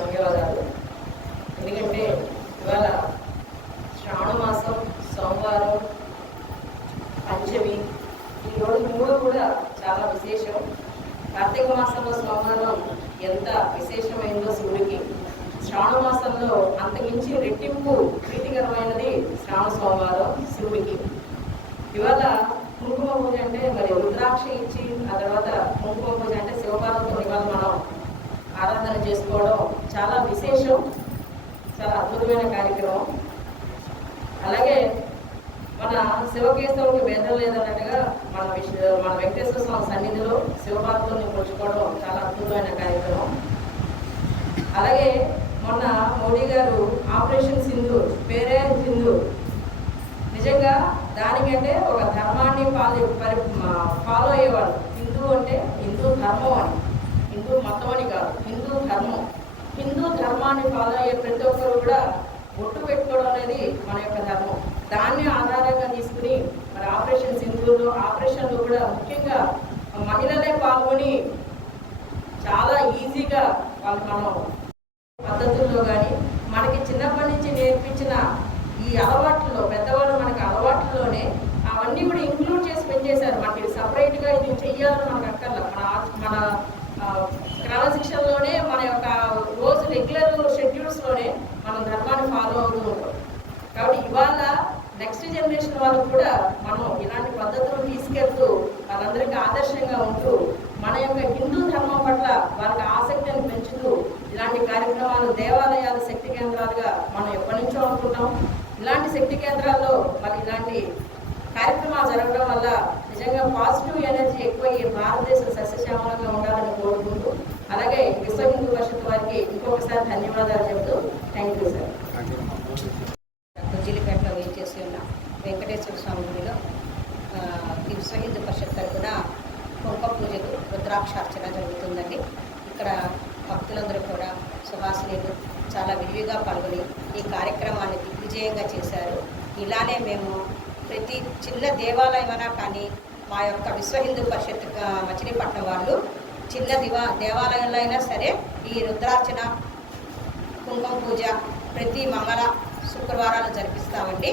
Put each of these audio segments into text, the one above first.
ధన్యవాదాలు. ఎందుకంటే ఇవాళ శ్రావణ మాసం, సోమవారం, పంచమి, ఈ రోజు 3 కూడా చాలా విశేషం. కార్తీక మాసంలో సోమవారం ఎంత విశేషమైందో శివుడికి, శ్రావణ మాసంలో అంతమించి రెట్టింపు ప్రీతికరమైనది శ్రావణ సోమవారం శివుడికి. ఇవాళ కుంకుమ పూజ అంటే మరి రుద్రాక్ష ఇచ్చి ఆ తర్వాత కుంకుమ పూజ అంటే శివపార్వతులు ఇవాళ మనం ఆరాధన చేసుకోవడం చాలా విశేషం, చాలా అద్భుతమైన కార్యక్రమం. అలాగే మన శివకేశవుడికి భేదం లేదన్నట్టుగా మన వెంకటేశ్వర స్వామి సన్నిధిలో శివపార్వతుల్ని కొలుచుకోవడం చాలా అద్భుతమైన కార్యక్రమం. అలాగే మొన్న మోడీ గారు ఆపరేషన్ సింధూర్, పేరే సింధూర్, నిజంగా దానికంటే ఒక ధర్మాన్ని ఫాలో అయ్యేవాడు. హిందూ అంటే హిందూ ధర్మం అని, హిందూ మతం అని కాదు, హిందూ ధర్మం. హిందూ ధర్మాన్ని ఫాలో అయ్యే ప్రతి ఒక్కరు కూడా బొట్టు పెట్టుకోవడం అనేది మన యొక్క ధర్మం. దాన్ని ఆధారంగా తీసుకుని మరి ఆపరేషన్ సింధూర్లో ఆపరేషన్లో కూడా ముఖ్యంగా మహిళలే పాల్గొని చాలా ఈజీగా మనం పద్ధతుల్లో కానీ మనకి చిన్నప్పటి నుంచి నేర్పించిన ఈ అలవాట్లలో పెద్దవాళ్ళు మనకి అలవాట్లలోనే అవన్నీ కూడా ఇంక్లూడ్ చేసి పెంచేశారు. మనకి సపరేట్గా ఇది చెయ్యాలని మనకు అక్కర్లా. మన క్రమశిక్షణలోనే మన యొక్క రోజు రెగ్యులర్ షెడ్యూల్స్లోనే మనం ధర్మాన్ని ఫాలో అవుతూ ఉంటాం. కాబట్టి ఇవాళ నెక్స్ట్ జనరేషన్ వాళ్ళకు కూడా మనం ఇలాంటి పద్ధతులు తీసుకెళ్తూ వాళ్ళందరికీ ఆదర్శంగా ఉంటూ మన యొక్క హిందూ ధర్మం పట్ల వాళ్ళకి ఆసక్తిని పెంచుతూ ఇలాంటి కార్యక్రమాలు, దేవాలయాలు శక్తి కేంద్రాలుగా మనం ఎప్పటి నుంచో అనుకుంటాం. ఇలాంటి శక్తి కేంద్రాల్లో మరి ఇలాంటి కార్యక్రమాలు జరగడం వల్ల నిజంగా పాజిటివ్ ఎనర్జీ ఎక్కువ ఈ భారతదేశం సస్యశ్యామలంగా ఉండాలని కోరుకుంటూ, అలాగే విశ్వ హిందూ పరిషత్ వారికి ఇంకొకసారి ధన్యవాదాలు చెబుతూ థ్యాంక్ యూ సార్. కొజ్జిలిపేటలో వేయించేసి ఉన్న వెంకటేశ్వర స్వామి గుడిలో ఈ విశ్వ హిందూ పరిషత్ తరఫున కుంకుమ పూజలు, రుద్రాక్షార్చన జరుగుతుందండి. ఇక్కడ భక్తులందరూ కూడా సువాసినీలు చాలా విరివిగా పాల్గొని ఈ కార్యక్రమాన్ని దిగ్విజయంగా చేశారు. ఇలానే మేము ప్రతి చిన్న దేవాలయమైనా కానీ మా యొక్క విశ్వ హిందూ పరిషత్ మచిలీపట్నం వాళ్ళు చిన్న దేవాలయంలో అయినా సరే ఈ రుద్రార్చన, కుంకుమ పూజ ప్రతి మంగళ శుక్రవారాలు జరిపిస్తామండి.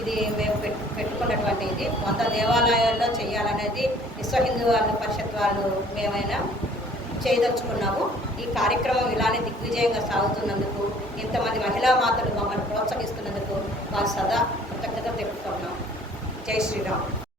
ఇది మేము పెట్టుకున్నటువంటి ఇది 100 దేవాలయాల్లో చేయాలనేది విశ్వ హిందూ పరిషత్ వాళ్ళు మేమైనా చేయదలుచుకున్నాము. ఈ కార్యక్రమం ఇలానే దిగ్విజయంగా సాగుతున్నందుకు, ఇంతమంది మహిళా మాతలు మమ్మల్ని ప్రోత్సహిస్తున్నందుకు వారు సదా కృతజ్ఞత తెలుపుతున్నాం. జై శ్రీరామ్.